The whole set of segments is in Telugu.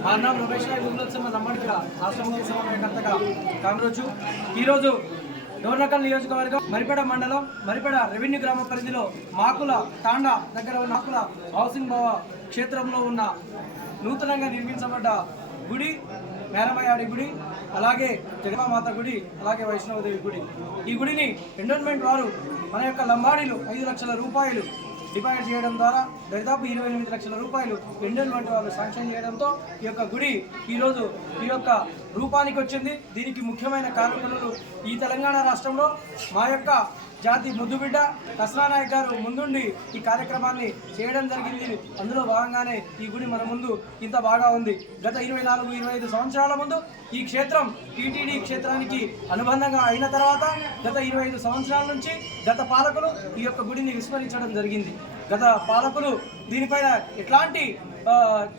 మా అన్న రమేష్ నాయక్ గురులత్సమ నమ్మడిగా రాష్ట్రంలో సమన్వయకర్తగా కామరోజు ఈరోజు డోర్నకల్ నియోజకవర్గం మరిపెడ మండలం మరిపెడ రెవెన్యూ గ్రామ పరిధిలో మాకుల తాండా దగ్గర ఉన్న మాకుల హౌసింగ్ భవ క్షేత్రంలో ఉన్న నూతనంగా నిర్మించబడ్డ గుడి మేరమయాడి గుడి అలాగే జగన్మాత గుడి అలాగే వైష్ణవదేవి గుడి. ఈ గుడిని ఎండోన్మెంట్ వారు మన యొక్క లంబాడీలు ఐదు లక్షల రూపాయలు డిపాజిట్ చేయడం ద్వారా దరిదాపు ఇరవై ఎనిమిది లక్షల రూపాయలు ఎండోన్మెంట్ వాళ్ళు శాంక్షన్ చేయడంతో ఈ యొక్క గుడి ఈరోజు ఈ యొక్క రూపానికి వచ్చింది. దీనికి ముఖ్యమైన కారణకులు ఈ తెలంగాణ రాష్ట్రంలో మా యొక్క జాతి ముద్దుబిడ్డ నాయక్ గారు ముందుండి ఈ కార్యక్రమాన్ని చేయడం జరిగింది. అందులో భాగంగానే ఈ గుడి మన ముందు ఇంత బాగా ఉంది. గత ఇరవై నాలుగు ఇరవై ఐదు సంవత్సరాల ముందు ఈ క్షేత్రం టీటీడీ క్షేత్రానికి అనుబంధంగా అయిన తర్వాత గత ఇరవై ఐదు సంవత్సరాల నుంచి గత పాలకులు ఈ యొక్క గుడిని విస్మరించడం జరిగింది. గత పాలకులు దీనిపైన ఎట్లాంటి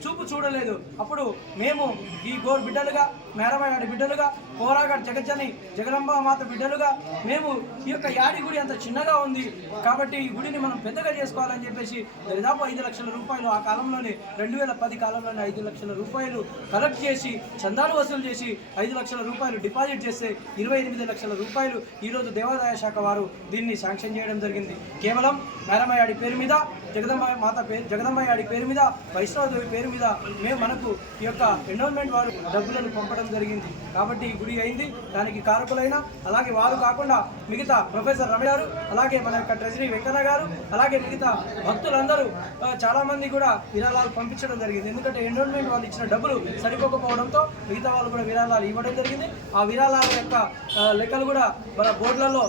చూపు చూడలేదు. అప్పుడు మేము ఈ గోర్ బిడ్డలుగా మేరమయాడి బిడ్డలుగా కోరాగడ్ జగజ్జని జగదంబ మాత బిడ్డలుగా మేము ఈ యొక్క యాడి గుడి అంత చిన్నగా ఉంది కాబట్టి ఈ గుడిని మనం పెద్దగా చేసుకోవాలని చెప్పేసి దాదాపు ఐదు లక్షల రూపాయలు ఆ కాలంలోనే రెండు వేల పది కాలంలోనే ఐదు లక్షల రూపాయలు కలెక్ట్ చేసి చందాలు వసూలు చేసి ఐదు లక్షల రూపాయలు డిపాజిట్ చేస్తే ఇరవై ఎనిమిది లక్షల రూపాయలు ఈరోజు దేవాదాయ శాఖ వారు దీన్ని శాంక్షన్ చేయడం జరిగింది. కేవలం మేరమయాడి పేరు మీద జగదంబ మాత పేరు జగదంబయాడి పేరు మీద వైష్ణవదేవి పేరు మీద మేము మనకు ఈ యొక్క ఎండోన్మెంట్ వారు డబ్బులను పంపడం జరిగింది. కాబట్టి గుడి అయింది. దానికి కారకులైన అలాగే వారు కాకుండా మిగతా ప్రొఫెసర్ రమణ గారు అలాగే మన యొక్క ట్రెజరీ వెంకన్న గారు అలాగే మిగతా భక్తులందరూ చాలామంది చాలా కూడా విరాళాలు పంపించడం జరిగింది. ఎందుకంటే ఎండోన్మెంట్ వాళ్ళు ఇచ్చిన డబ్బులు సరిపోకపోవడంతో మిగతా వాళ్ళు కూడా విరాళాలు ఇవ్వడం జరిగింది. ఆ విరాళాల యొక్క లెక్కలు కూడా మన బోర్డులలో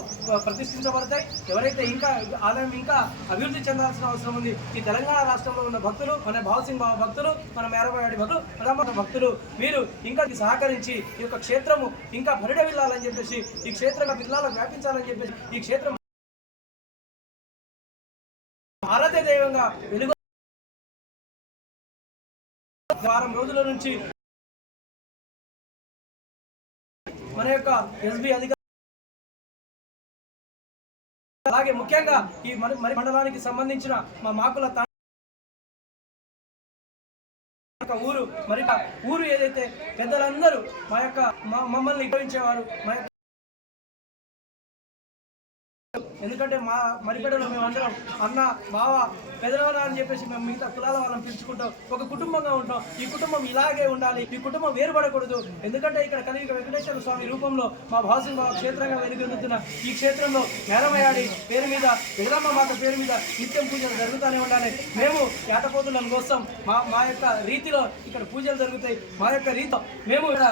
ప్రతిష్ఠించబడతాయి. ఎవరైతే ఇంకా ఆదాయం ఇంకా అభివృద్ధి చెందాల్సిన అవసరం ఉంది. ఈ తెలంగాణ రాష్ట్రంలో ఉన్న భక్తులు మన భావసింగ్ బాబా భక్తులు మన మేరబాడి భక్తులు ప్రధాన భక్తులు మీరు ఇంకా సహకరించి ఈ యొక్క క్షేత్రము ఇంకా పరిడవిల్లాలని చెప్పేసి ఈ క్షేత్రంగా జిల్లాలో వ్యాపించాలని చెప్పేసి ఈ క్షేత్రం ఆరాధ్య దైవంగా వెలుగు వారం రోజుల నుంచి మన యొక్క ఎస్బి అధికారులు అలాగే ముఖ్యంగా ఈ మరి మరి మండలానికి సంబంధించిన మా మాకుల ఊరు మరి ఊరు ఏదైతే పెద్దలందరూ మా యొక్క మమ్మల్ని గౌరవించేవారు మా యొక్క ఎందుకంటే మా మరిపెడలో మేము అందరం అన్న బావ పెదవన అని చెప్పేసి మేము మిగతా కులాల వాళ్ళని పిలుచుకుంటాం. ఒక కుటుంబంగా ఉంటాం. ఈ కుటుంబం ఇలాగే ఉండాలి. ఈ కుటుంబం వేరుపడకూడదు. ఎందుకంటే ఇక్కడ కలియుగ వెంకటేశ్వర స్వామి రూపంలో మా భాసం బాబా క్షేత్రంగా వెలుగొందుతున్న ఈ క్షేత్రంలో మేరమయాడి పేరు మీద జగదమ్మ మాత పేరు మీద నిత్యం పూజలు జరుగుతూనే ఉండాలి. మేము ఏటపోతులను కోసం మా మా యొక్క రీతిలో ఇక్కడ పూజలు జరుగుతాయి. మా యొక్క రీతి. మేము ఇక్కడ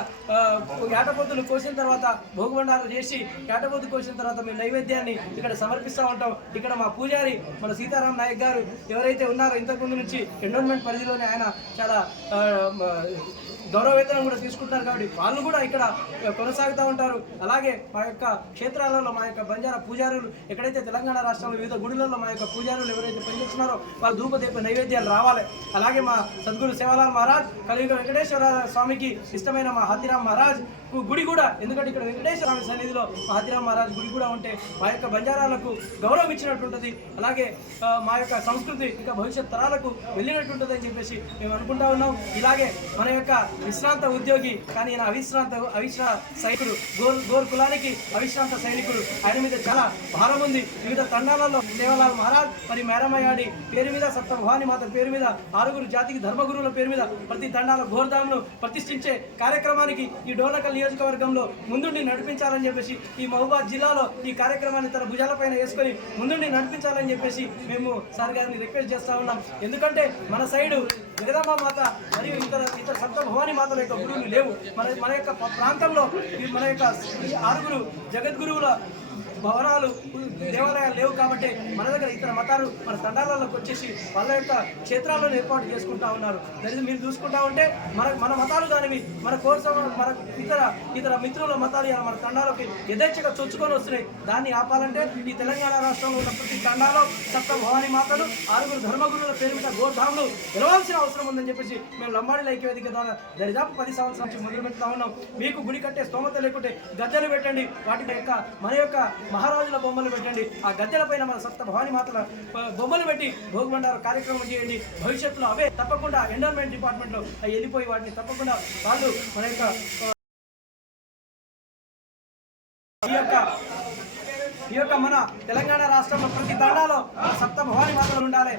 ఏటపోతులు కోసిన తర్వాత భోగబండాలు చేసి ఏటపోతు కోసిన తర్వాత మేము నైవేద్యాన్ని ఇక్కడ సమర్పిస్తా ఉంటాం. ఇక్కడ మా పూజారి మన సీతారాం నాయక్ గారు ఎవరైతే ఉన్నారో ఇంతకుముందు నుంచి ఎండోన్మెంట్ పరిధిలోనే ఆయన చాలా గౌరవ వేతనం కూడా తీసుకుంటున్నారు కాబట్టి వాళ్ళు కూడా ఇక్కడ కొనసాగుతూ ఉంటారు. అలాగే మా యొక్క క్షేత్రాలలో మా యొక్క బంజారా పూజారులు ఎక్కడైతే తెలంగాణ రాష్ట్రంలో వివిధ గుడులలో మా యొక్క పూజారులు ఎవరైతే పనిచేస్తున్నారో వాళ్ళ ధూపదీప నైవేద్యాలు రావాలి. అలాగే మా సద్గురు సేవాలాల్ మహారాజ్ కలియుగ వెంకటేశ్వర స్వామికి ఇష్టమైన మా హతిరామ్ మహారాజ్ గుడి కూడా ఎందుకంటే ఇక్కడ వెంకటేశ్వర స్వామి సన్నిధిలో మా హతిరామ్ మహారాజ్ గుడి కూడా ఉంటే మా యొక్క బంజారాలకు గౌరవం ఇచ్చినట్టుంటుంది. అలాగే మా యొక్క సంస్కృతి ఇంకా భవిష్యత్ తరాలకు వెళ్ళినట్టుంటుంది అని చెప్పేసి మేము అనుకుంటా ఉన్నాం. ఇలాగే మన యొక్క విశ్రాంత ఉద్యోగి కానీ ఈయన అవిశ్రాంత అవిశ్రా సైనికుడు. గోర్ గోర్ కులానికి అవిశ్రాంత సైనికుడు. ఆయన మీద చాలా భారం ఉంది. వివిధ తండాలలో దేవలాల్ మహారాజ్ మరి మేరమయాడి పేరు మీద సప్త భవాని మాత పేరు మీద ఆరుగురు జాతికి ధర్మగురువుల పేరు మీద ప్రతి తండాల ఘోర్ధామ్ను ప్రతిష్ఠించే కార్యక్రమానికి ఈ డోనకల్ నియోజకవర్గంలో ముందుండి నడిపించాలని చెప్పేసి ఈ మహబూబాద్ జిల్లాలో ఈ కార్యక్రమాన్ని తన భుజాలపైన వేసుకొని ముందుండి నడిపించాలని చెప్పేసి మేము సార్ గారిని రిక్వెస్ట్ చేస్తా ఉన్నాం. ఎందుకంటే మన సైడు జగదాంబ మాత మరియు ఇతర ఇతర సప్త భవాని మాతల యొక్క గురువులు లేవు. మన మన యొక్క ప్రాంతంలో మన యొక్క ఆరుగురు జగద్గురువుల భవనాలు దేవాలయాలు లేవు కాబట్టి మన దగ్గర ఇతర మతాలు మన తండాలలోకి వచ్చేసి వాళ్ళ యొక్క క్షేత్రాలను ఏర్పాటు చేసుకుంటా ఉన్నారు. దాన్ని మీరు చూసుకుంటా ఉంటే మన మన మతాలు కానివి మన కోర్సు మన ఇతర ఇతర మిత్రుల మతాలు మన తండాలకి యథేచ్ఛగా చొచ్చుకొని వస్తున్నాయి. దాన్ని ఆపాలంటే ఈ తెలంగాణ రాష్ట్రంలో ఉన్న ప్రతి తండాలో సప్త భవానీ మాతలు ఆరుగురు ధర్మగురుల పేరు మీద గోధాములు గెలవాల్సిన అవసరం ఉందని చెప్పేసి మేము లంబాడి ఐక్యవేదిక ద్వారా దరిదాపు పది సంవత్సరాల నుంచి మొదలు పెడతా ఉన్నాం. మీకు గుడి కట్టే స్తోమత లేకుంటే గద్దెలు పెట్టండి. వాటి యొక్క మన యొక్క మహారాజుల బొమ్మలు పెట్టండి. ఆ గద్దెల పైన మన సప్త భవాని మాతల బొమ్మలు పెట్టి భోగిమండారు కార్యక్రమం చేయండి. భవిష్యత్తులో అవే తప్పకుండా ఎండోన్మెంట్ డిపార్ట్మెంట్లో అవి వెళ్ళిపోయి వాటిని తప్పకుండా వాళ్ళు మన యొక్క ఈ యొక్క ఈ యొక్క మన తెలంగాణ రాష్ట్రంలో ప్రతి తండాలో సప్త భవాని మాతలు ఉండాలి.